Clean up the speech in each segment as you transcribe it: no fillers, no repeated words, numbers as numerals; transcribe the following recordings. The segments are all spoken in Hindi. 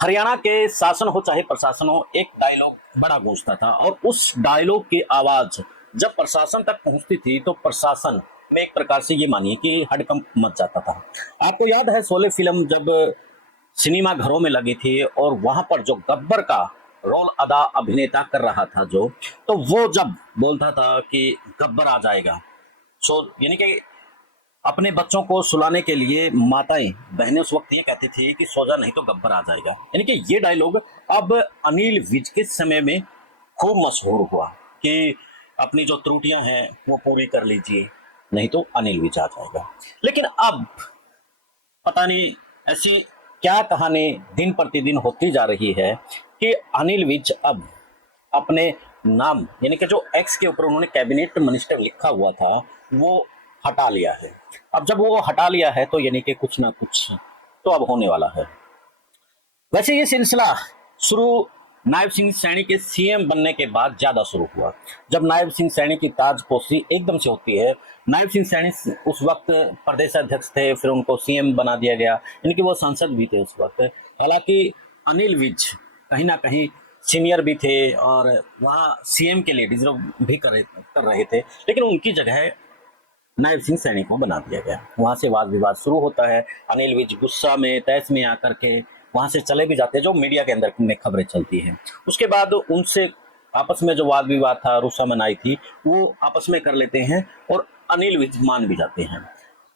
हरियाणा के शासन हो चाहे प्रशासन हो, एक डायलॉग बड़ा गूंजता था और उस डायलॉग की आवाज जब प्रशासन तक पहुंचती थी तो प्रशासन में एक प्रकार से ये मानिए कि हड़कंप मच जाता था। आपको याद है शोले फिल्म जब सिनेमा घरों में लगी थी और वहां पर जो गब्बर का रोल अदा अभिनेता कर रहा था जो, तो वो जब बोलता था कि गब्बर आ जाएगा, सो यानी कि अपने बच्चों को सुलाने के लिए माताएं बहनें उस वक्त ये कहती थी कि सो जा नहीं तो गब्बर आ जाएगा। यानी कि ये डायलॉग अब अनिल विज के समय में खूब मशहूर हुआ कि अपनी जो त्रुटियां हैं वो पूरी कर लीजिए, नहीं तो अनिल विज आ जाएगा। लेकिन अब पता नहीं ऐसी क्या कहानी दिन प्रतिदिन होती जा रही है कि अनिल विज अब अपने नाम यानी कि जो एक्स के ऊपर उन्होंने कैबिनेट मिनिस्टर लिखा हुआ था वो हटा लिया है। अब जब वो हटा लिया है तो यानी कि कुछ ना कुछ तो अब होने वाला है। वैसे ये सिलसिला शुरू नायब सिंह सैनी के सीएम बनने के बाद ज्यादा शुरू हुआ। जब नायब सिंह सैनी की ताजपोशी एकदम से होती है, नायब सिंह सैनी उस वक्त प्रदेश अध्यक्ष थे, फिर उनको सीएम बना दिया गया, यानी कि वो सांसद भी थे उस वक्त। हालांकि अनिल विज कहीं ना कहीं सीनियर भी थे और वहाँ सीएम के लिए डिजर्व भी कर रहे थे, लेकिन उनकी जगह नायब सिंह सैनी को बना दिया गया। वहां से वाद विवाद शुरू होता है। अनिल विज गुस्सा में तैस में आकर के वहां से चले भी जाते हैं, जो मीडिया के अंदर में खबरें चलती हैं। उसके बाद उनसे आपस में जो वाद विवाद था, रुसामनाई थी, वो आपस में कर लेते हैं और अनिल विज मान भी जाते हैं।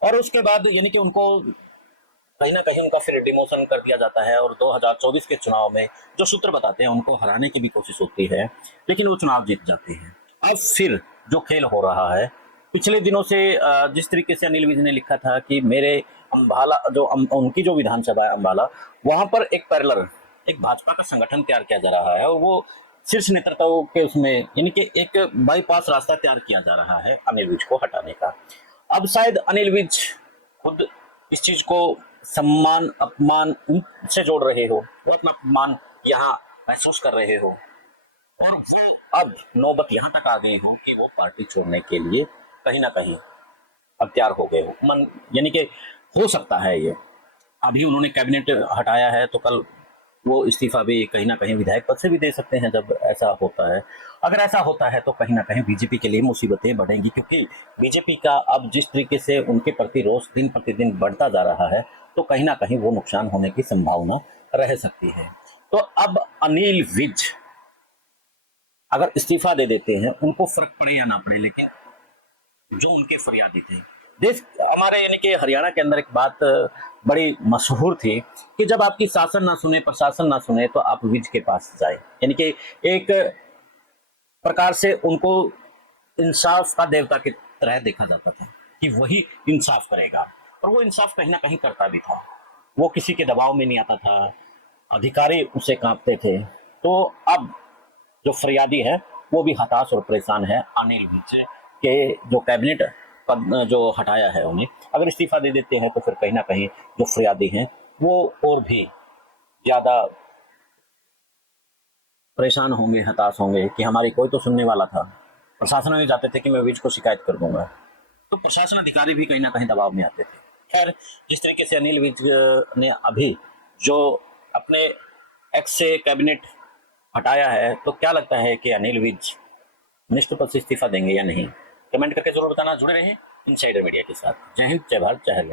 और उसके बाद यानी कि उनको कहीं ना कहीं उनका फिर डिमोशन कर दिया जाता है और 2024 के चुनाव में जो सूत्र बताते हैं उनको हराने की भी कोशिश होती है, लेकिन वो चुनाव जीत जाते हैं। अब फिर जो खेल हो रहा है पिछले दिनों से, जिस तरीके से अनिल विज ने लिखा था कि मेरे अम्बाला जो उनकी जो विधानसभा है अम्बाला, वहां पर एक पैरेलल एक भाजपा का संगठन तैयार किया जा रहा है और वो शीर्ष नेतृत्व के उसमें यानी कि एक बाईपास रास्ता तैयार किया जा रहा है अनिल विज को हटाने का। अब शायद अनिल विज खुद इस चीज को सम्मान अपमान से जोड़ रहे हो, वो अपना अपमान यहाँ महसूस कर रहे हो और वो अब नौबत यहाँ तक आ गए हो कि वो पार्टी छोड़ने के लिए कहीं ना कहीं अब तैयार हो गए हो। मन यानी कि हो सकता है ये, अभी उन्होंने कैबिनेट हटाया है तो कल वो इस्तीफा भी कहीं ना कहीं विधायक पद से भी दे सकते हैं जब ऐसा होता है। अगर ऐसा होता है तो कहीं ना कहीं बीजेपी के लिए मुसीबतें बढ़ेंगी, क्योंकि बीजेपी का अब जिस तरीके से उनके प्रति रोष दिन प्रतिदिन बढ़ता जा रहा है तो कहीं ना कहीं वो नुकसान होने की संभावना रह सकती है। तो अब अनिल विज अगर इस्तीफा दे देते हैं, उनको फर्क पड़े या ना पड़े, लेकिन जो उनके फरियादी थे देश हमारे यानी कि हरियाणा के अंदर एक बात बड़ी मशहूर थी कि जब आपकी शासन ना सुने प्रशासन ना सुने तो आप विज के पास जाए, यानी कि एक प्रकार से उनको इंसाफ का देवता की तरह देखा जाता था कि वही इंसाफ करेगा और वो इंसाफ कहीं ना कहीं करता भी था। वो किसी के दबाव में नहीं आता था, अधिकारी उसे कांपते थे। तो अब जो फरियादी है वो भी हताश और परेशान है अनिल विज के जो कैबिनेट पद जो हटाया है उन्हें। अगर इस्तीफा दे देते हैं तो फिर कहीं ना कहीं जो फरियादी हैं वो और भी ज्यादा परेशान होंगे, हताश होंगे कि हमारी कोई तो सुनने वाला था। प्रशासन में जाते थे कि मैं विज को शिकायत कर दूंगा, तो प्रशासन अधिकारी भी कहीं ना कहीं दबाव में आते थे। खैर, जिस तरीके से अनिल विज ने अभी जो अपने एक्स से कैबिनेट हटाया है, तो क्या लगता है कि अनिल विज मिनिस्टर पद से इस्तीफा देंगे या नहीं? कमेंट करके जरूर बताना। जुड़े रहें इनसाइडर मीडिया के साथ। जय हिंद, जय भारत, जय हरियाणा।